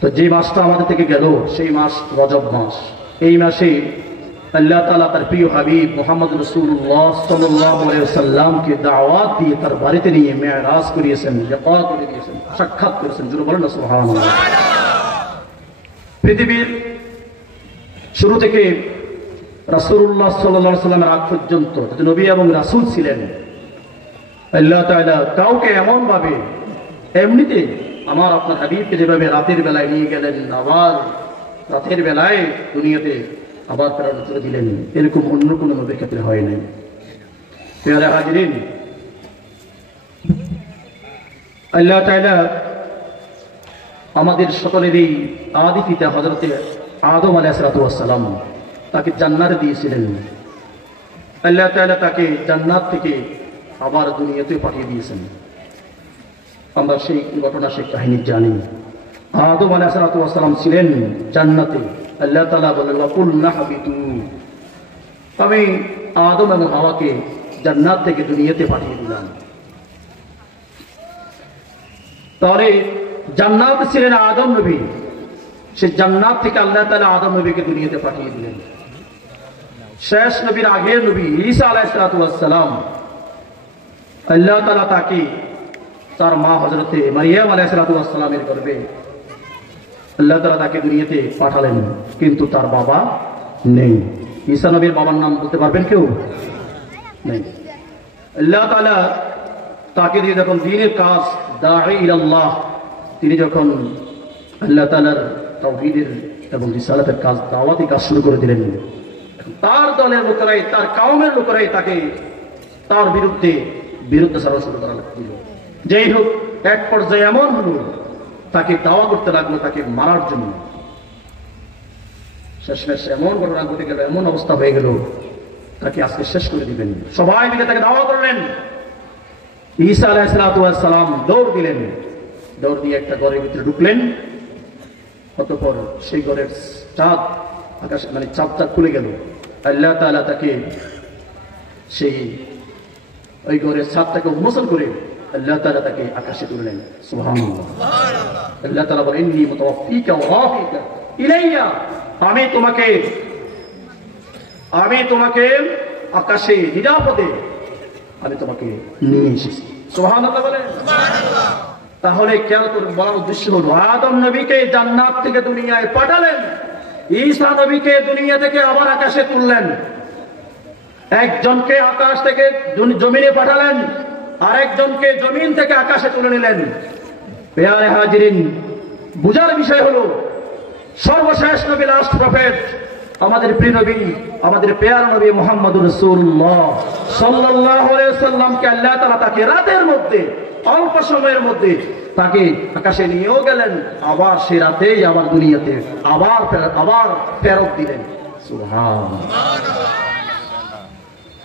তো যে মাসটা আমাদের থেকে গেল সেই মাস রজব মাস। এই মাসে আল্লাহ তাআলা তার প্রিয় হাবিব মুহাম্মদ রাসূলুল্লাহ সাল্লাল্লাহু আলাইহি ওয়াসাল্লামকে দাওয়াত দিয়ে তার বাড়িতে নিয়ে মেরাজ করিয়েছেন, লিকা করে দিয়েছেন, সাক্ষাৎ করেছেন। জোরে বলেন না সুবহানাল্লাহ। পৃথিবীর শুরু থেকে রাসূলুল্লাহ সাল্লাল্লাহু আলাইহি ওয়াসাল্লামের আগ পর্যন্ত যত নবী এবং রাসূল ছিলেন, আল্লাহ তাআলা কাউকে এমন ভাবে এমনিতে আমার আপনার হাবিবকে যেভাবে রাতের বেলায় নিয়ে গেলেন, আবার রাতের বেলায় দুনিয়াতে আবার প্রেরণ করে দিলেন, এরকম অন্য কোনো নবীর ক্ষেত্রে হয় নাই। প্রিয় হাজিরিন, আল্লাহ তাআলা আমাদের সকলেরই আদি পিতা হযরতে আদম আলাইহিস সালাম তাকে জান্নাতে দিয়েছিলেন। আল্লাহ তাআলা তাকে জান্নাত থেকে আবার দুনিয়াতে পাঠিয়ে দিয়েছেন। আমরা সেই ঘটনা, সেই কাহিনী জানি। আদম আলাইহিস সালাম ছিলেন জান্নাতে। আল্লাহ তাআলা বলেন ওয়াকুলনা হাবিতু, আমি আদম এবং হাওয়াকে জান্নাত থেকে দুনিয়াতে পাঠিয়ে দিলাম। তাহলে জান্নাতে ছিলেন আদম নবী, সেই জান্নাত থেকে আল্লাহ তাআলা আদম নবীকে দুনিয়াতে পাঠিয়ে দিলেন। শেষ নবীর আগের নবী ঈসা আলাইহিস সালাম, আল্লাহ তাআলা তাকে তার মা হযরতে মারিয়াম আলাইহিস সালামের গর্ভে আল্লাহ তাআলা তাকে দুনিয়াতে পাঠালেন, কিন্তু তার বাবা নেই। ঈসা নবীর বাবার নাম বলতে পারবেন কেউ? নেই। আল্লাহ তাআলা তাকে দিয়ে যখন দ্বীনের কাজ, দাঈ ইলাল্লাহ, তিনি যখন আল্লাহ তাআলার তাওহীদের এবং রিসালাতের কাজ, দাওয়াতি কাজ শুরু করে দিলেন, তার দলের লোকেরাই, তার কওমের লোকেরাই তাকে তার বিরুদ্ধে সারা শুরু করা লাগছিল। যেই হোক, এক পর্যায়ে এমন হলো তাকে দাওয়া করতে লাগলো তাকে মারার জন্য। শেষমেশ এমন ঘটনা ঘটে গেল, এমন অবস্থা হয়ে গেল তাকে আজকে শেষ করে দিবেন। সবাই মিলে তাকে দাওয়া করলেন। ঈসা আলাইহিস সালাম দৌড় দিলেন, দৌড় দিয়ে একটা ঘরের ভিতরে ঢুকলেন। অতঃপর সেই ঘরের চাঁদ, আকাশ মানে চাঁদটা খুলে গেল। আল্লাহ তাআলা তাকে সেই ওই ঘরের ছাদটাকে উন্মোচন করে আল্লাহ তাআলা তাকে আকাশে তুললেন। সুবহানাল্লাহ। আল্লাহ তাআলা বলেন ইন্নী মুতাওয়াফফিকা ওয়া রাফিকা ইলাইয়া, আমি তোমাকে আকাশে নিরাপদে আমি তোমাকে নিয়ে এসেছি। সুবহানাল্লাহ বলেন। তাহলে খেয়াল করে বলার উদ্দেশ্য হলো, আদম নবীকে জান্নাত থেকে দুনিয়ায় পাঠালেন, ঈসা নবীকে দুনিয়া থেকে আবার আকাশে তুললেন। একজনকে আকাশ থেকে জমিনে পাঠালেন, আরেকজনকে জমিন থেকে আকাশে তুলে নিলেন। প্রিয় হাজিরিন, বুঝার বিষয় হলো, সর্বশেষ নবী, লাস্ট প্রফেট, আমাদের প্রিয় নবী, আমাদের প্রিয় নবী মুহাম্মদুর রাসূলুল্লাহ সাল্লাল্লাহু আলাইহি ওয়াসাল্লামকে আল্লাহ তাআলা তাকে রাতের মধ্যে, অল্প সময়ের মধ্যে তাকে আকাশে নিয়েও গেলেন, আবার সে রাতেই আবার দুনিয়াতে আবার ফেরত দিলেন। সুবহানাল্লাহ।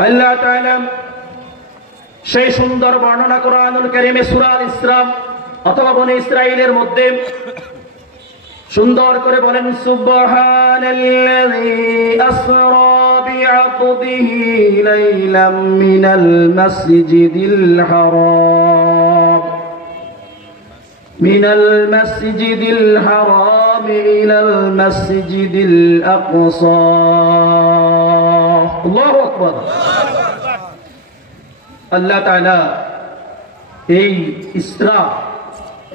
আল্লাহ তাআলা সেই সুন্দর বর্ণনা কোরআনুল কারীমে সূরা আল ইসরা অথবা বনী ইসরাঈলের মধ্যে সুন্দর করে বলেন, সুবহানাল্লাযী আসরা বিআবদিহি লাইলাম মিনাল মাসজিদিল হারাম ইলাল মাসজিদিল আকসা। আল্লাহু আকবার। আল্লাহ তাআলা এই ইসরা,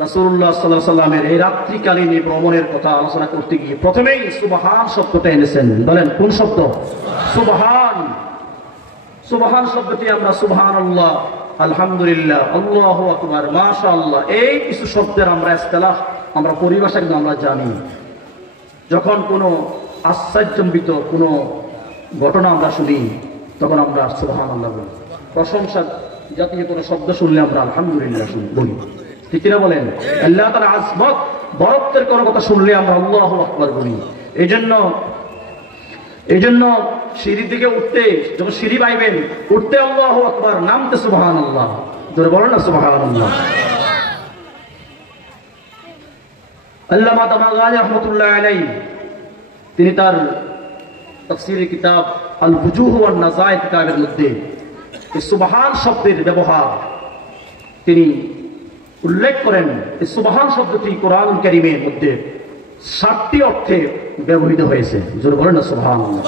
রাসূলুল্লাহ সাল্লাল্লাহু আলাইহি ওয়াসাল্লামের এই রাত্রিকালীন ভ্রমণের কথা আলোচনা করতে গিয়ে প্রথমেই সুবহান শব্দটা এনেছেন। বলেন কোন শব্দ? সুবহান। সুবহান শব্দটি আমরা সুবহানাল্লাহ, আলহামদুলিল্লাহ, আল্লাহু আকবার, মাশাআল্লাহ, এই কিছু শব্দের আমরা ইসতিলাহ, আমরা পরিভাষা কিন্তু আমরা জানি। যখন কোনো আশ্চর্যজনক কোনো ঘটনা আমরা শুনি, তখন আমরা সুবহানাল্লাহ বলি। প্রশংসা জাতীয় কোনো শব্দ শুনলে আমরা আলহামদুলিল্লাহ বলি, ঠিক কিনা বলেন? আল্লাহ তাআলা আজমত, বরত্বের কোনো কথা শুনলে আমরা আল্লাহু আকবার বলি। এই জন্য সিঁড়ির দিকে উঠতে, যখন সিঁড়ি বাইবেন, উঠতে আল্লাহু আকবার, নামতে সুবহানাল্লাহ। জোরে বলেন না সুবহানাল্লাহ। আল্লামা তাবাগানি রাহমাতুল্লাহ আলাইহি, তিনি তার তাফসীরের কিতাব আল বুজুহ ওয়ান নাযায়ের কিতাবের মধ্যে এই সুবহান শব্দের ব্যবহার তিনি উল্লেখ করেন। এই সুবহান শব্দটি কোরআনুল কারীমের মধ্যে 7টি অর্থে ব্যবহৃত হয়েছে। জোরে বলেন না সুবহানাল্লাহ।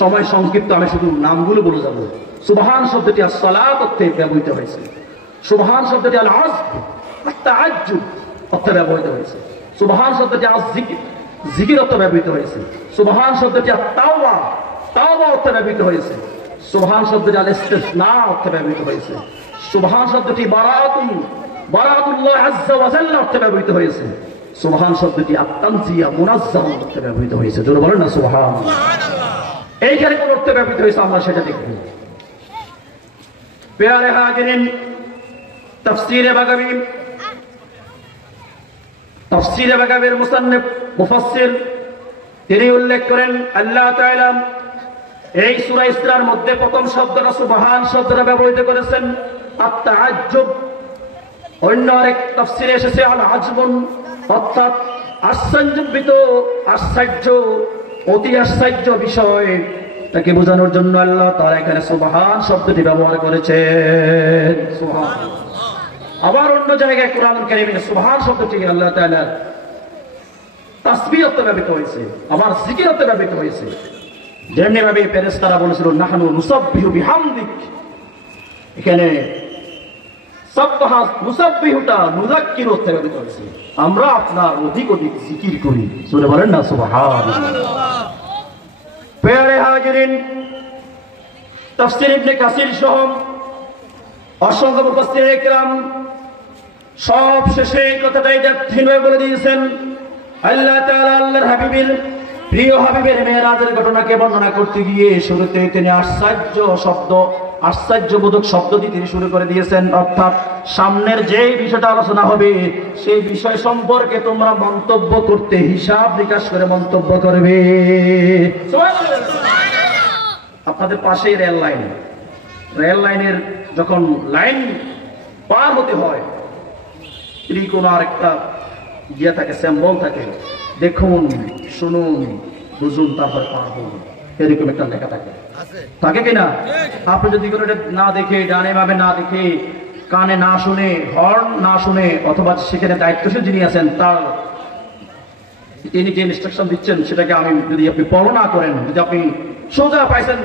সময় সংক্ষিপ্ত, আমি শুধু নামগুলো বলে যাব। সুবহান শব্দটি as-সালাত অর্থে ব্যবহৃত হয়েছে। সুবহান শব্দটি আল-আযব আত-তাআজ্জুব অর্থে ব্যবহৃত হয়েছে। সুবহান শব্দটি আয-যিকর জিকির অর্থে ব্যবহৃত হয়েছে। সুবহান শব্দটি আত-তাওবা তাওবা অর্থে ব্যবহৃত হয়েছে। সুবহান শব্দটি আল-ইস্তিসনা অর্থে ব্যবহৃত হয়েছে। সুবহান শব্দটি বারাআতুল্লাহ আযজা ওয়া জাল্লা অর্থে ব্যবহৃত হয়েছে। সুবহান শব্দটি আত-তানজিয়া মুনাজ্জাহ অর্থে ব্যবহৃত হয়েছে। জোরে বলেন না সুবহানাল্লাহ। এইখানে কোন অর্থে ব্যবহৃত হয়েছে আমরা সেটা দেখব। প্যারে হাজিরিন, তাফসীরে বাগাবীর মুসান্নিফ মুফাসসির তিনি উল্লেখ করেন আল্লাহ তাআলা এই সূরা ইসরার মধ্যে প্রথম শব্দটা সুবহান শব্দটা ব্যবহৃত করেছেন আত-তাআজ্জুব। অন্য আরেক তাফসীরে এসেছে আল-আজবুন, অর্থাৎ আশ্চর্যজনিত, আশ্চর্য, অতি আশ্চর্য বিষয় তাকে বোঝানোর জন্য আল্লাহ তাআলা এখানে সুবহান শব্দটি ব্যবহার করেছেন। সুবহানাল্লাহ। আবার অন্য জায়গায় কোরআন কারীমে সুবহান শব্দটি আল্লাহ তাআলা তাসবিহ অর্থে ব্যবহৃত হয়েছে, আবার জিকির অর্থে ব্যবহৃত হয়েছে। যেমনি ভাবে ফেরেশতারা বলেছিল নাহনু নুসাব্বিহু বিহামদিক, এখানে সাব্বাহা মুসাব্বিহুটা মুযাক্কির অর্থে ব্যবহৃত হয়েছে, আমরা আপনার অধিক অধিক জিকির করি। শুনে বলেন না সুবহানাল্লাহ। প্যারে হাজিরিন, তাফসীর ইবনে কাসির সহ অসংখ্য মুফাসসির ইকরাম সব শেষে এই কথাটাই দৃঢ়ভাবে বলে দিয়েছেন। আল্লাহ তাআলা আল্লাহর হাবিবের প্রিয় হাবিবের মেরাজের ঘটনাকে বর্ণনা করতে গিয়ে শুরুতে তিনি আশ্চর্যবোধক শব্দ দিয়ে তিনি শুরু করে দিয়েছেন, অর্থাৎ সামনের যে বিষয়টা আলোচনা হবে সেই বিষয় সম্পর্কে তোমরা মন্তব্য করতে হিসাব নিকাশ করে মন্তব্য করবে। আপনাদের পাশেই রেল লাইনের যখন লাইন পার হতে হয় কোনো আরেকটা ইয়ে থাকে, সিম্বল থাকে, দেখুন, শুনুন, বুঝুন, তারপরে পার হন, এরকম একটা লেখা থাকে কিনা? আপনি যদি কোনো না দেখে, ডানে বামে না দেখে, কানে না শুনে, হর্ন না শুনে, অথবা সেখানে দায়িত্বশীল যিনি আছেন তার তিনি যে ইনস্ট্রাকশন দিচ্ছেন সেটাকে যদি আপনি ফলো না করেন, যদি আপনি সোজা পাইছেন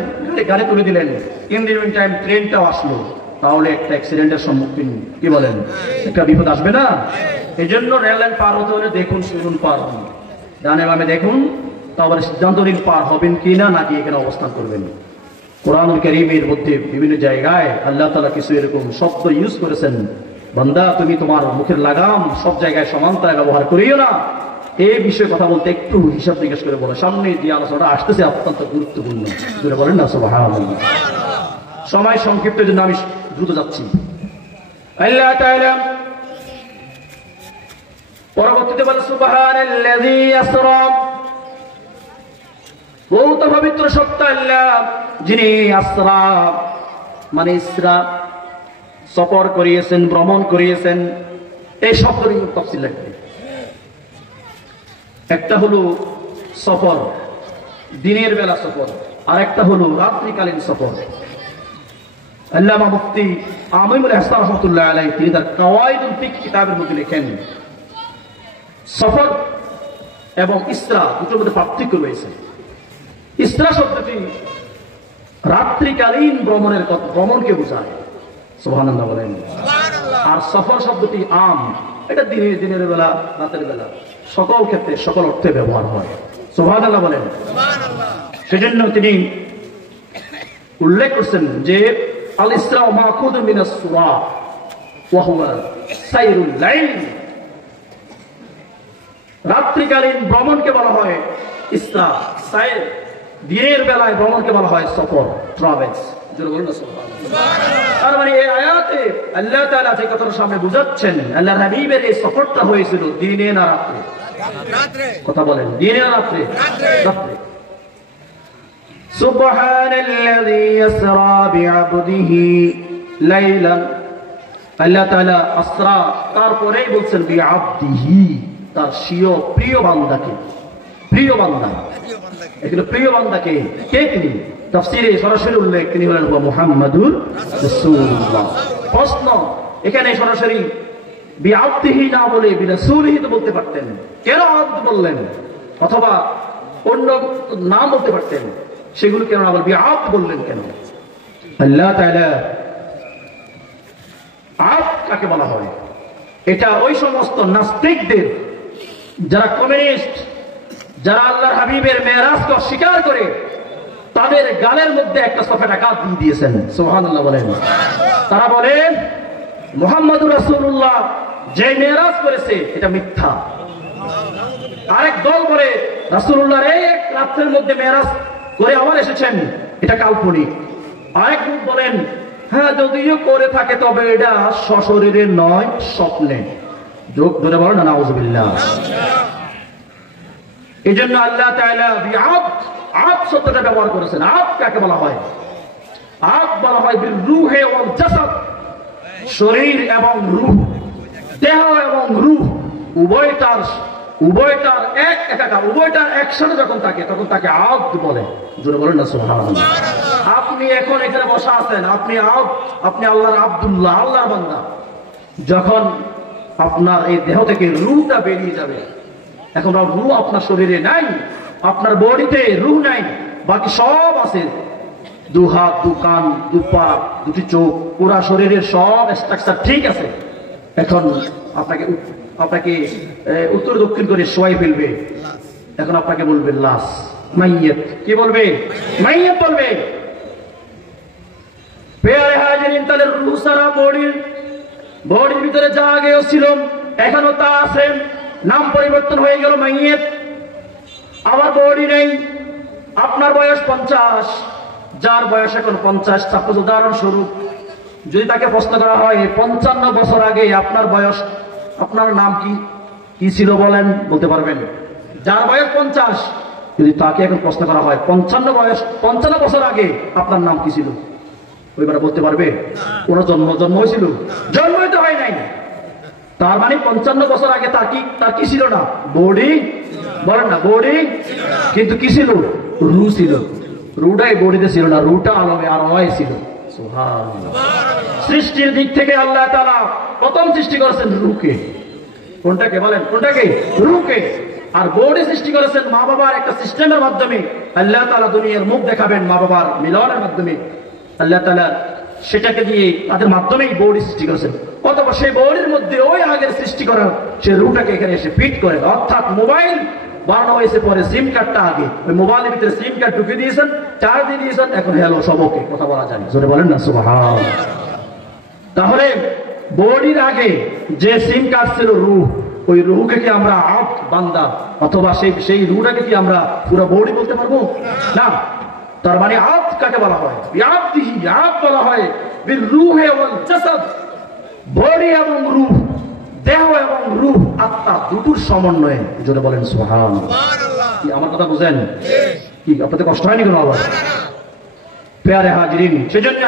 গাড়ি তুলে দিলেন, ইন দি মিন টাইম ট্রেনটাও আসলো, তাহলে একটা অ্যাক্সিডেন্টের সম্মুখীন, কি বলেন, একটা বিপদ আসবে না? এই জন্য রেল লাইন পার হতে হলে দেখুন, শুনুন, পার হন, ডানে বামে দেখুন, তারপরে সিদ্ধান্ত নিন পার হবেন কিনা, নাকি এখানে অবস্থান করবেন। কোরআনুল কারীমের মধ্যে বিভিন্ন জায়গায় আল্লাহ তাআলা কিছু এরকম শব্দ ইউজ করেছেন, বান্দা তুমি তোমার মুখের লাগাম সব জায়গায় সমানতায় ব্যবহার করিও না। এই বিষয়ে কথা বলতে একটু হিসাব নিকাশ করে বলো, সামনে যে আলোচনাটা আসতেছে অত্যন্ত গুরুত্বপূর্ণ। বলেন না সুবহানাল্লাহ। সময় সংক্ষিপ্তের জন্য আমি দ্রুত যাচ্ছি। আল্লাহ তাআলা পরবর্তীতে বলে সুবহানাল্লাযী আসরা, বহুত পবিত্র সত্তা আল্লাহ যিনি আসরা মানে ইসরা, সফর করিয়েছেন, ভ্রমণ করিয়েছেন। এই শব্দের তাফসীর লাগবে। একটা হলো সফর, দিনের বেলা সফর, আর একটা হলো রাত্রিকালীন সফর। আল্লামা মুফতি আমিনুল ইহসান রাহমাতুল্লাহ আলাইহি তিনি তার কাওয়াইদুল ফিকহ কিতাবের মধ্যে লেখেন সফর এবং ইসরা দুটোর মধ্যে পার্থক্য রয়েছে। ইসরা শব্দটি রাত্রিকালীন ভ্রমণকে বোঝায়, সুবহানাল্লাহ বলেন। আর সফর শব্দটি আম, এটা দিনের বেলা, রাতের বেলা, সকল ক্ষেত্রে সকল অর্থে ব্যবহার হয়, সুবহানাল্লাহ বলেন। সেজন্য তিনি উল্লেখ করছেন যে আল ইসরা মাখুযুম মিনাস সুরা ওয়া হুয়া সাইরুল লাইল, রাত্রিকালীন ভ্রমণকে বলা হয় ইসরা, সাইর দিনের বেলায় ভ্রমণকে বলা হয় সফর, ট্রাভেলস। তার মানে এই আয়াতে আল্লাহ তাআলা যে কথাটা সামনে বুঝাচ্ছেন, আল্লাহর হাবিবের এই সফরটা হয়েছিল দিনে না রাত্রে? কথা বলেন, দিনে না রাত্রে? রাত্রে। সুবহানাল্লাযী আসরা বিআবদিহি লাইলান, আল্লাহ তাআলা আসরা তারপরেই বলছেন বিআবদিহি, তার প্রিয় বান্দাকে, প্রিয় বান্দা, এগুলো প্রিয় বান্দাকে কে? তিনি তাফসীরে সরাসরি উল্লেখ, তিনি হলেন মুহাম্মাদুর রাসূলুল্লাহ। প্রশ্ন এখানে সরাসরি বিআবদিহি না বলে বিরাসূলিহি তো বলতে পারতেন, কেন আব্দ বললেন? অথবা অন্য নাম বলতে পারতেন, সেগুলো কেন আবার বিআবদ বললেন কেন? আল্লাহ তাআলা আব্দ কাকে বলা হয়? এটা ওই সমস্ত নাস্তিকদের, যারা কমিউনিস্ট, যারা আল্লাহর হাবিবের মেরাজকে অস্বীকার করে, তাদের গালের মধ্যে একটা সফেদ আঘাত দিয়ে দিয়েছেন। সুবহানাল্লাহ বলেন। তারা বলেন মুহাম্মদুর রাসূলুল্লাহ যে মেরাজ করেছে এটা মিথ্যা। আরেক দল বলে রাসূলুল্লাহর এক রাতের মধ্যে মেরাজ করে আবার এসেছেন, এটা কাল্পনিক। আরেক দল বলেন হ্যাঁ যদিও করে থাকে তবে এটা সশরীরে নয়, স্বপ্নে। যোগ ধরে বলেন না নাউযুবিল্লাহ। এই জন্য আল্লাহ তাআলা আব্দ শব্দটা ব্যবহার করেছেন। আব্দ কাকে বলা হয়? আব্দ বলা হয় বিরূহে ওয়াল জাসাদ, শরীর এবং রূহ, দেহ এবং রূহ উভয়টার একাকার, উভয়টার একসাথে যখন থাকে তখন তাকে আব্দ বলে। জোরে বলেন না সুবহানাল্লাহ। আপনি এখন এখানে বসা আছেন, আপনি আল্লাহর আব্দুল্লাহ, আল্লাহর বান্দা। যখন আপনার এই দেহ থেকে রূহটা বেরিয়ে যাবে, এখন রূহ আপনার শরীরে নাই, আপনার বডিতে রূহ নাই, বাকি সব আছে, দু হাত, দু কান, দু পা, দুটি চোখ, পুরা শরীরের সব স্ট্রাকচার ঠিক আছে। এখন আপনাকে উত্তর দক্ষিণ করে শোয়াই ফেলবে। এখন আপনাকে বলবে লাশ, মাইয়াত। কি বলবে? মাইয়াত বলবে। পেয়ারে হাজিরিন, তাহলে রূহ সারা বডির ভিতরে যা আগেও ছিল এখনো তা আছে, নাম পরিবর্তন হয়ে গেল মাইয়াত। আবার বডি নেই। আপনার বয়স 50, যার বয়স এখন 50, সাপোজ উদাহরণস্বরূপ যদি তাকে প্রশ্ন করা হয় 55 বছর আগে আপনার বয়স, আপনার নাম কি ছিল বলেন? বলতে পারবেন? যার বয়স 50, যদি তাকে এখন প্রশ্ন করা হয় 55 বছর আগে আপনার নাম কি ছিল, ওইবার বলতে পারবে? কোন জন্ম হয়েছিল? জন্মই তো হয় নাই। তার মানে 55 বছর আগে তার কি ছিল না? বডি। বলেন না, বডি। কিন্তু কি ছিল? রূহ ছিল। রূহটাই বডিতে ছিল না, রূহটা আলমে আর ছিল। সুবহানাল্লাহ। সৃষ্টির দিক থেকে আল্লাহ তাআলা প্রথম সৃষ্টি করেছেন রূহকে। কোনটাকে বলেন? কোনটাকে? রূহকে। আর বডি সৃষ্টি করেছেন মা বাবার একটা সিস্টেমের মাধ্যমে। আল্লাহ তাআলা দুনিয়ার মুখ দেখাবেন মা বাবার মিলনের মাধ্যমে। আল্লাহ তাআলা সেটাকে দিয়ে তাদের মাধ্যমেই বডি সৃষ্টি করেছেন। অথবা সেই বডির মধ্যে ওই আগের সৃষ্টি করা সেই রূহটাকে এখানে এসে ফিট করে, অর্থাৎ মোবাইল বানানো হয়েছে পরে, সিম কার্ডটা আগে ওই মোবাইলের ভিতরে সিম কার্ড ঢুকিয়ে দিয়েছেন, চার্জ দিয়ে দিয়েছেন, এখন হ্যালো সব ওকে, কথা বলা যায়। জোরে বলেন না সুবহানাল্লাহ। তাহলে বডির আগে যে সিম কার্ড ছিল রূহ, ওই রূহকে কি আমরা আব্দ, বান্দা, অথবা সেই রূহটাকে কি আমরা পুরো বডি বলতে পারবো? না। তার মানে আব্দ কাকে বলা হয়? বিআবদিহি। আব্দ বলা হয় বিরূহে ওয়াল জাসাদ, বডি এবং রূহ, দেহ এবং রূহ, আত্মা দুটোর সমন্বয়ে। জোরে বলেন সুবহানাল্লাহ। কি আমার কথা বুঝেন? কি আপনাদের কষ্ট হয়নি কোনো? আবার পেয়ারে হাজিরিন, সেজন্য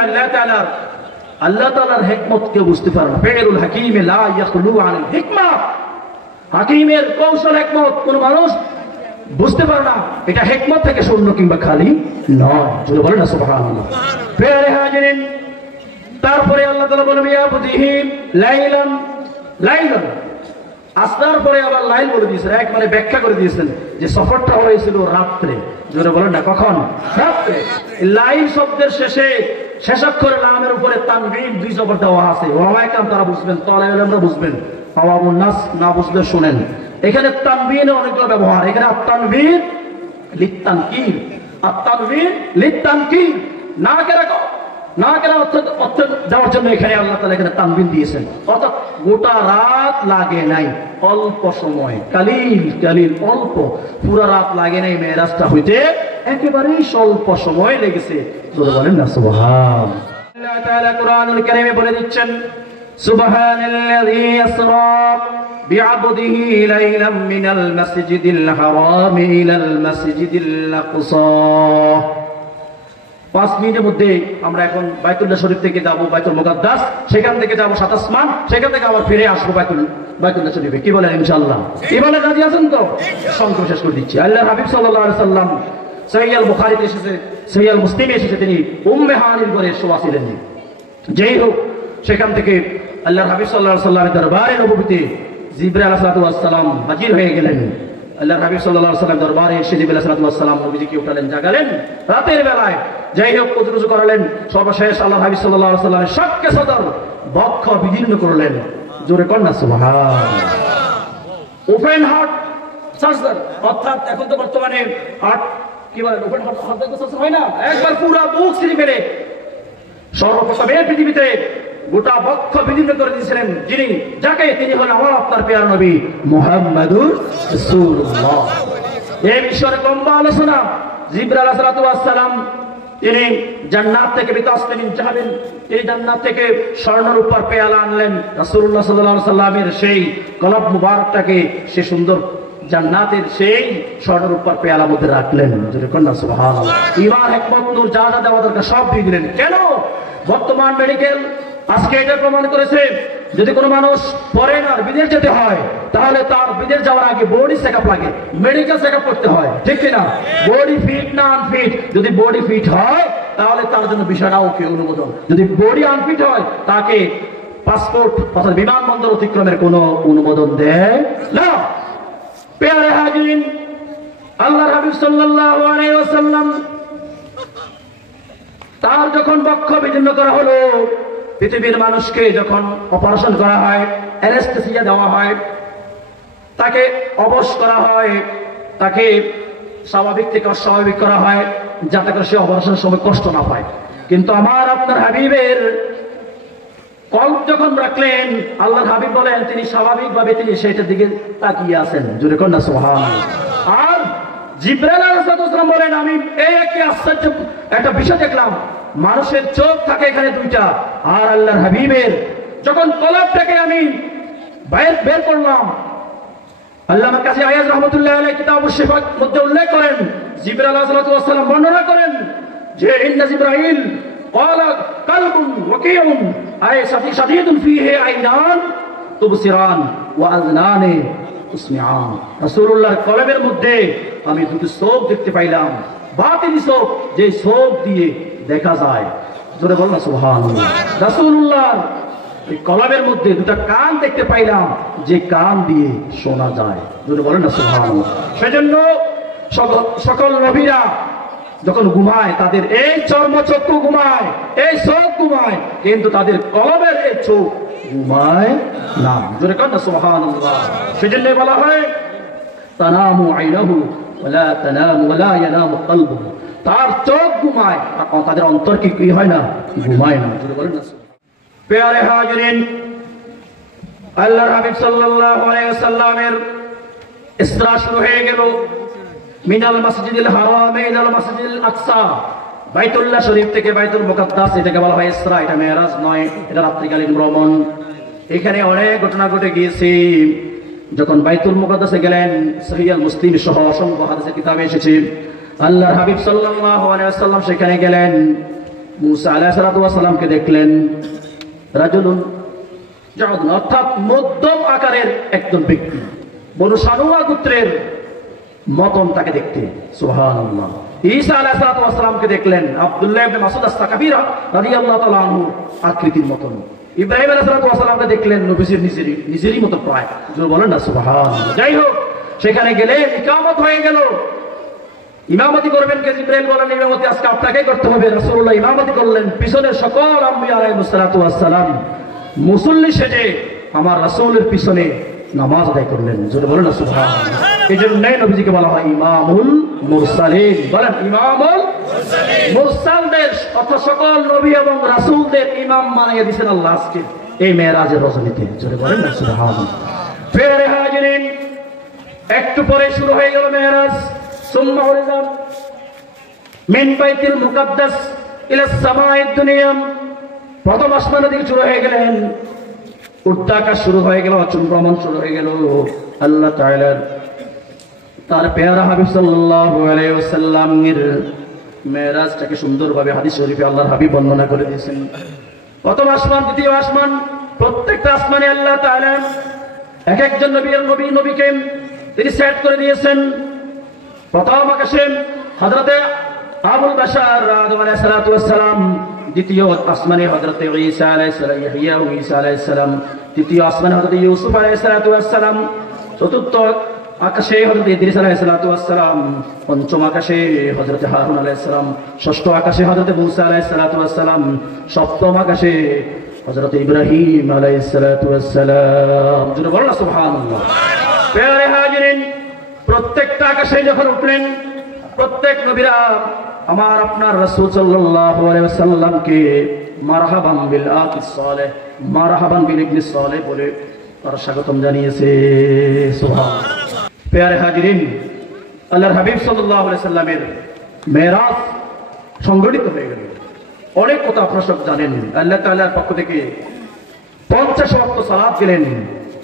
আল্লাহ তাআলার হিকমত কেউ বুঝতে পারে না। ফিউল হাকিম লা ইয়াখলু আনিল হিকমা, হাকিমের কৌশল হিকমত কোন মানুষ বুঝতে পারে না। এটা হিকমত থেকে শূন্য কিংবা খালি নয়। জোরে বলেন না সুবহানাল্লাহ। পেয়ারে হাজিরিন, তারপরে আল্লাহ তাআলা বলেন ইয়াবদিহি লাইলান, আসনার পরে আবার লাইল বলে দিয়েছেন, একবারে ব্যাখ্যা করে দিয়েছেন যে সফরটা হয়েছিল রাত্রে। জোরে বলেন না, কখন? রাত্রে। লাইল শব্দের শেষ অক্ষরে লামের উপরে তানবিন, 2 জবর দেওয়া আছে। ওলামায়ে কেরাম তারা বুঝবেন, তালেবে ইলমরা বুঝবেন, আওয়ামুন নাস না বুঝলে শুনেন। এখানে তানবিনের অনেকগুলো ব্যবহার। এখানে আত-তানবির লিত-তানকির, আত-তানবির লিত-তানকির, না কেন অর্থ দেওয়ার জন্য এখানে আল্লাহ তাআলা এখানে তানবিন দিয়েছেন। অর্থাৎ গোটা রাত লাগে নাই, অল্প সময়, কালিল অল্প, পুরা রাত লাগে নাই মেরাজটা হইতে, একেবারেই স্বল্প সময় লেগেছে। জোরে বলেন না সুবহান। আল্লাহ তাআলা কুরআনুল কারীমে বলে দিচ্ছেন সুবহানাল্লাযী আসরা বিআবদিহি লাইলাম মিনাল মাসজিদিল হারাম ইলাল মাসজিদিল আকসা। 5 মিনিটের মধ্যে আমরা এখন বাইতুল্লাহ শরীফ থেকে যাব বাইতুল মুকাদ্দাস, সেখান থেকে যাব 7 আসমান, সেখান থেকে আবার ফিরে আসবো বাইতুল্লাহ শরীফে। কি বলেন ইনশাআল্লাহ? কি বলেন? রাজি আছেন তো? সংক্ষেপে শেষ করে দিচ্ছি। আল্লাহর হাবিব সাল্লাল্লাহু আলাইহি সাল্লাম সহিহ আল বুখারীতে এসেছে, সহিহ আল মুসলিমে এসেছে, তিনি উম্মে হানির ঘরে শোয়া ছিলেন। যেই হোক, সেখান থেকে আল্লাহর হাবিব সাল্লাল্লাহু আলাইহি ওয়াসাল্লামের দরবারে নবুয়তে জিবরাইল আলাইহিস সালাম হাজির হয়ে গেলেন। আল্লাহর হাবিব সাল্লাল্লাহু আলাইহি ওয়াসাল্লাম দরবারে এসে জিবরাইল আলাইহিস সালাম নবীজিকে উঠালেন, জাগালেন রাতের বেলায়, যাই হোক উযু করালেন। সর্বশেষ আল্লাহর হাবিব সাল্লাল্লাহু আলাইহি ওয়াসাল্লামের শাক্কে সদর বক্ষ বিদীর্ণ করলেন। জোরে কর না সুবহানাল্লাহ। ওপেন হার্ট সার্জারি, অর্থাৎ এখন তো বর্তমানে হার্ট কি বলে, ওপেন হার্ট সার্জারি হয় না, একবার পুরো বুক ছিঁড়ে ফেলে সর্বপ্রথম এই পৃথিবীতে গোটা বক্ষ বিদীর্ণ করে দিয়েছিলেন যিনি, যাকে তিনি হলেন আমার আপনার প্রিয় নবী মুহাম্মাদুর রাসূলুল্লাহ। এই বিষয়ে লম্বা আলোচনা। জিবরাইল আলাইহিস সালাম তিনি জান্নাত থেকে বিতাসলিমিন চাহাবেন, তিনি জান্নাত থেকে স্বর্ণরূপার পেয়ালা আনলেন। রাসূলুল্লাহ সাল্লাল্লাহু আলাইহি সাল্লামের সেই কলব মুবারকটাকে সে সুন্দর জান্নাতের সেই স্বর্ণরূপার পেয়ালার মধ্যে রাখলেন। জোরে কর না সুবহানাল্লাহ। ঈমান, হিকমত, নূর যা যা দেওয়া দরকার সব দিয়ে দিলেন। কেন? বর্তমান মেডিকেল আজকে এটা প্রমাণ করেছে, যদি কোনো মানুষ ফরেনার বিদেশ যেতে হয় তাহলে তার বিদেশ যাওয়ার আগে বডি চেকআপ লাগে, মেডিকেল চেকআপ করতে হয়, ঠিক কিনা? বডি ফিট না আনফিট, যদি বডি ফিট হয় তাহলে তার জন্য বিষয়টা ওকে, অনুমোদন। যদি বডি আনফিট হয় তাকে পাসপোর্ট অর্থাৎ বিমানবন্দর অতিক্রমের কোনো অনুমোদন দেয় না। প্যারে হাজিরিন, আল্লাহর হাবিব সাল্লাল্লাহু আলাইহি ওয়াসাল্লাম তার যখন বক্ষ বিদীর্ণ করা হলো, পৃথিবীর মানুষকে যখন অপারেশন করা হয়, অ্যানেস্থেসিয়া দেওয়া হয়, তাকে অবশ করা হয়, তাকে স্বাভাবিক থেকে অস্বাভাবিক করা হয় যাতে করে সে অপারেশনের সময় কষ্ট না পায়। কিন্তু আমার আপনার হাবিবের কল্প যখন রাখলেন, আল্লাহর হাবিব বলেন তিনি স্বাভাবিকভাবে তিনি সেটার দিকে তাকিয়ে আছেন। জোরে কর না সুবহানাল্লাহ। আর জিবরাইল আলাইহিস সালাম বলেন আমি এই একটি আশ্চর্য একটা বিষয় দেখলাম, মানুষের চোখ থাকে এখানে দুইটা, আর আল্লাহর হাবিবের যখন কলবটাকে আমি বের করলাম, আল্লামা কাজী আয়াজ রাহমাতুল্লাহ আলাইহি কিতাবুশ শিফার মধ্যে উল্লেখ করেন, জিবরাইল আলাইহিস সালাম বর্ণনা করেন যে ইন্না জিবরাইল ক্বালা কালবুন ওয়াকিউন আই শাদীদুন ফীহি আইনান তুবসিরান ওয়া আযনানি তুসমিআন। রাসূলুল্লাহর কলবের মধ্যে আমি দুটো চোখ দেখতে পাইলাম, বাতিনি চোখ, যে চোখ দিয়ে দেখা যায়। জোরে বল না সুবহানাল্লাহ। রাসূলুল্লাহর এই কলবের মধ্যে দুটো কান দেখতে পাইলাম, যে কান দিয়ে শোনা যায়। জোরে বলেন না সুবহানাল্লাহ। সেজন্য সকল নবীরা যখন ঘুমায় তাদের এই চর্মচক্ষু ঘুমায়, এই চোখ ঘুমায়, কিন্তু তাদের কলবের এই চোখ ঘুমায় না। জোরে কর না সুবহানাল্লাহ। সেজন্য বলা হয় তানামু আইনাহু ওয়ালা তানামু ওয়ালা ইয়ানামু কলবুহু, তার চোখ ঘুমায় আর তাদের অন্তর কি হয় না, ঘুমায় না। জোরে বলেন না। প্যারে হাজিরিন, আল্লাহর হাবিব সাল্লাল্লাহু আলাইহি ওয়াসাল্লামের ইসরা শুরু হয়ে গেল মিনাল মসজিদুল হারাম ইলাল মসজিদুল আকসা, বাইতুল্লাহ শরীফ থেকে বাইতুল মুকাদ্দাস, এটাকে বলা হয় ইসরা। এটা মেরাজ নয়, এটা রাত্রিকালীন ভ্রমণ। এখানে অনেক ঘটনা ঘটে গিয়েছে। যখন বাইতুল মুকাদ্দাসে গেলেন, সহিহ মুসলিম সহ অসংখ্য হাদিসের কিতাবে এসেছে, আল্লাহর হাবিব সাল্লাল্লাহু আলাইহি ওয়াসাল্লাম সেখানে গেলেন, মুসা আলাইহিস সালামকে দেখলেন, রাজুলুন জাউদুন, অর্থাৎ মধ্যম আকারের একজন ব্যক্তি, বনু সানুয়া গোত্রের মতন তাকে দেখতে। সুবহানাল্লাহ। ঈসা আলাইহিস সালামকে দেখলেন আব্দুল্লাহ ইবনে মাসউদ আস-সাকাফি রাদিয়াল্লাহু তাআলা আনহু আকৃতির মতন। ইব্রাহিম আলাইহিস সালামকে দেখলেন নবীজির নিজেরই মতো প্রায়। জোরে বলেন না সুবহানাল্লাহ। যাই হোক, সেখানে গেলে ইকামত হয়ে গেল। ইমামতি করবেন কে? জিবরাইল বলেন ইমামতি আজকে আপনাকেই করতে হবে। রাসূলুল্লাহ ইমামতি করলেন, পিছনের সকল আম্বিয়া আলাইহিস সালাম মুসল্লি সেজে আমার রাসূলের পিছনে নামাজ আদায় করলেন। জোরে বলেন না সুবহানাল্লাহ। এই জন্য নবীজিকে বলা হয় ইমামুল মুরসালিন। বলেন ইমামুল মুরসালদের অর্থাৎ সকল নবী এবং রাসূলদের ইমাম বানিয়ে দিয়েছেন আল্লাহ আজকে এই মেরাজের রজনীতে। জোরে বলেন না সুবহানাল্লাহ। প্রিয় হাজিরিন, একটু পরে শুরু হয়ে গেল মেরাজ। সুম্মা উরিজা মিন বাইতুল মুকাদ্দাস ইলা সামাঈদ দুনিয়া, প্রথম আসমানের দিকে শুরু হয়ে গেলেন, উত্তাকাশ শুরু হয়ে গেল, ভ্রমণ শুরু হয়ে গেল। আল্লাহ তাআলা তার পেয়ারা হাবিব সাল্লাল্লাহু আলাইহি ওয়াসাল্লামের মেরাজটাকে সুন্দরভাবে হাদিস শরীফে আল্লাহর হাবিব বর্ণনা করে দিয়েছেন। প্রথম আসমান, দ্বিতীয় আসমান, প্রত্যেকটা আসমানে আল্লাহ তাআলা এক একজন নবীকে তিনি সেট করে দিয়েছেন। প্রথম আকাশে হযরতে আবুল বাশার আদম আলাইহিস সালাম দ্বিতীয় আসমানে হযরত ঈসা আলাইহিস সালাম, ইয়াহইয়া ও ঈসা আলাইহিস সালাম, তৃতীয় আসমানে হযরত ইউসুফ আলাইহিস সালাম, চতুর্থ আকাশে হযরত ইদ্রিস আলাইহিস সালাম, পঞ্চম আকাশে হযরত হারুন আলাইহিস সালাম, ষষ্ঠ আকাশে হযরত মূসা আলাইহিস সালাম, সপ্তম আকাশে হযরত ইব্রাহিম আলাইহিস সালাম। জোরে বলুন না সুবহানাল্লাহ। প্রিয় হাজিরিন, প্রত্যেকটা আকাশে যখন উঠলেন প্রত্যেক নবীরা আমার আপনার রাসূল সাল্লাল্লাহু আলাইহি ওয়াসাল্লামকে মারহাবান বিল আকিস সালেহ, মারহাবান বিল ইবনিস সালেহ বলে তারা স্বাগতম জানিয়েছে। সুবহানাল্লাহ। প্রিয় হাজিরিন, আল্লাহর হাবিব সাল্লাল্লাহু আলাইহি ওয়াসাল্লামের মেরাজ সংগঠিত হয়ে গেল। অনেক কথা আপনারা সব জানেন। আল্লাহ তাআলার পক্ষ থেকে 50 ওয়াক্ত সালাত গেলেন,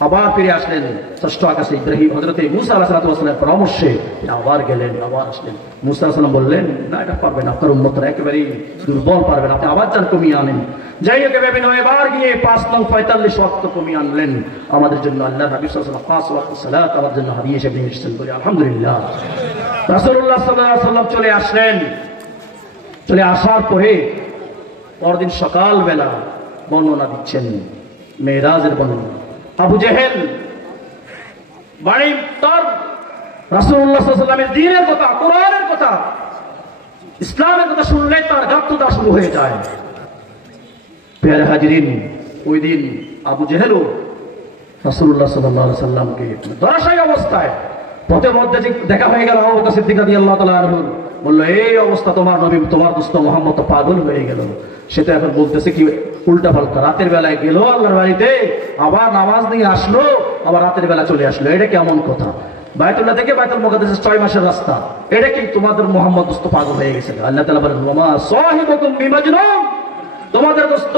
আবার ফিরে আসলেন ষষ্ঠ আকাশে ইব্রাহিম হযরত মূসা আলাইহিস সালামের পরামর্শে আবার গেলেন, আবার আসলেন। মূসা আলাইহিস সালাম বললেন, না এটা পারবেন, আপনার উম্মতরা একেবারেই দুর্বল, পারবেন, আপনি আবার যান কমিয়ে আনেন। যাই হোক, এভাবে 9 বার গিয়ে 5 নং 45 ওয়াক্ত কমিয়ে আনলেন আমাদের জন্য। আল্লাহর হাবিব সাল্লাল্লাহু আলাইহি ওয়াসাল্লাম 5 ওয়াক্ত সালাত আমাদের জন্য হাদিয়া হিসেবে নিয়ে এসেছেন, বলি আলহামদুলিল্লাহ। রাসূলুল্লাহ সাল্লাল্লাহু আলাইহি ওয়াসাল্লাম চলে আসলেন। চলে আসার পরে পরদিন সকালবেলা বর্ণনা দিচ্ছেন, মেরাজের বর্ণনা। আবু জেহেল বাড়ি তার রাসূলুল্লাহ সাল্লাল্লাহু আলাইহি ওয়াসাল্লামের দ্বীনের কথা, কোরআনের কথা, ইসলামের কথা শুনলে তার গাত্রতা শুরু হয়ে যায়। প্রিয় হাজিরিন, ওই দিন আবু জেহেলও রাসূলুল্লাহ সাল্লাল্লাহু আলাইহি ওয়াসাল্লামকে ধরাশায়ী অবস্থায় পথের মধ্যে দেখা হয়ে গেল। আবু বকর সিদ্দিক রাদিয়াল্লাহু তাআলা আনহু বলল, এই অবস্থা তোমার নবী, তোমার দোস্ত মুহাম্মদ তো পাগল হয়ে গেল। সেটা এখন বলতেছে কি উল্টা পাল্টা, রাতের বেলায় গেল আল্লাহর বাড়িতে, আবার নামাজ দিয়ে আসলো, আবার রাতের বেলা চলে আসলো, এটা কেমন কথা? বায়তুল্লাহ থেকে বাইতুল মুকাদ্দাস 6 মাসের রাস্তা, এটা কি তোমাদের মুহাম্মদ দোস্ত পাগল হয়ে গেছে? আল্লাহ তাআলা বলেন, ওয়া মা সাহিবুকুম বিমাজনুন, তোমাদের দোস্ত,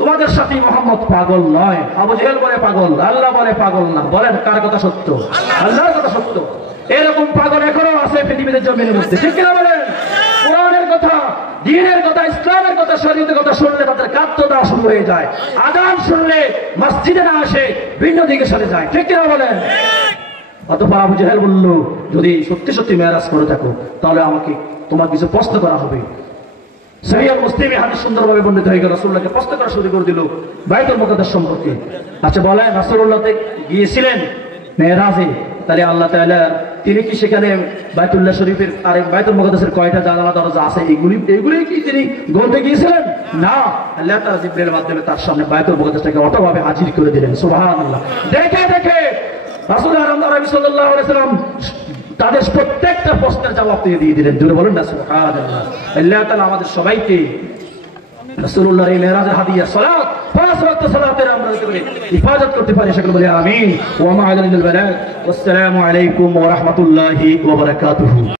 তোমাদের সাথী মুহাম্মদ পাগল নয়। আবু জেহেল বলে পাগল, আল্লাহ বলে পাগল না। বলেন কার কথা সত্য? আল্লাহর কথা সত্য। এরকম পাগল এখনো আছে পৃথিবীতে জমিনের মধ্যে, ঠিক কিনা বলেন? কোরআনের কথা, দ্বীনের কথা, ইসলামের কথা, শরীয়তের কথা শুনলে তাদের গাত্রতা শুরু হয়ে যায়। আযান শুনলে মসজিদে না আসে, ভিন্ন দিকে চলে যায়, ঠিক কিনা বলেন? অতঃপর আবু জেহেল বলল, যদি সত্যি সত্যি মেরাজ করে থাকো তাহলে আমাকে তোমার কিছু প্রশ্ন করা হবে। সহিহ মুসলিমে হাদিস সুন্দরভাবে বর্ণিত হয়ে গেল। রাসূলুল্লাহকে প্রশ্ন করা শুরু করে দিল বাইতুল মুকাদ্দাস সম্পর্কে। আচ্ছা বলেন, রাসূলুল্লাহ গিয়েছিলেন মেরাজে, তাহলে আল্লাহ তাআলা তিনি কি সেখানে বাইতুল্লাহ শরীফের আর বাইতুল মুকাদ্দাসের কয়টা জানালা দরজা আছে এগুলি কি তিনি গড়তে গিয়েছিলেন? না, আল্লাহ তাআলা জিবরাইলের মাধ্যমে তার সামনে বাইতুল মুকাদ্দাসটাকে অটোভাবে হাজির করে দিলেন। সুবহানাল্লাহ। দেখে দেখে রাসূল সাল্লাল্লাহু আলাইহি ওয়াসাল্লাম তাদের প্রত্যেকটা প্রশ্নের জবাব দিয়ে দিলেন। জোরে বলুন না সুবহানাল্লাহ। আল্লাহ তাআলা আমাদের সবাইকে রাসূলুল্লাহর এই মেরাজের হাদিয়া সালাত, 5 ওয়াক্ত সালাতের আমরা হিফাজত করতে পারি, সেগুলো বলি আমিন। ওয়া মা আলাইহিল বালাগ। আসসালামু আলাইকুম ওয়া রাহমাতুল্লাহি ওয়া বারাকাতুহু।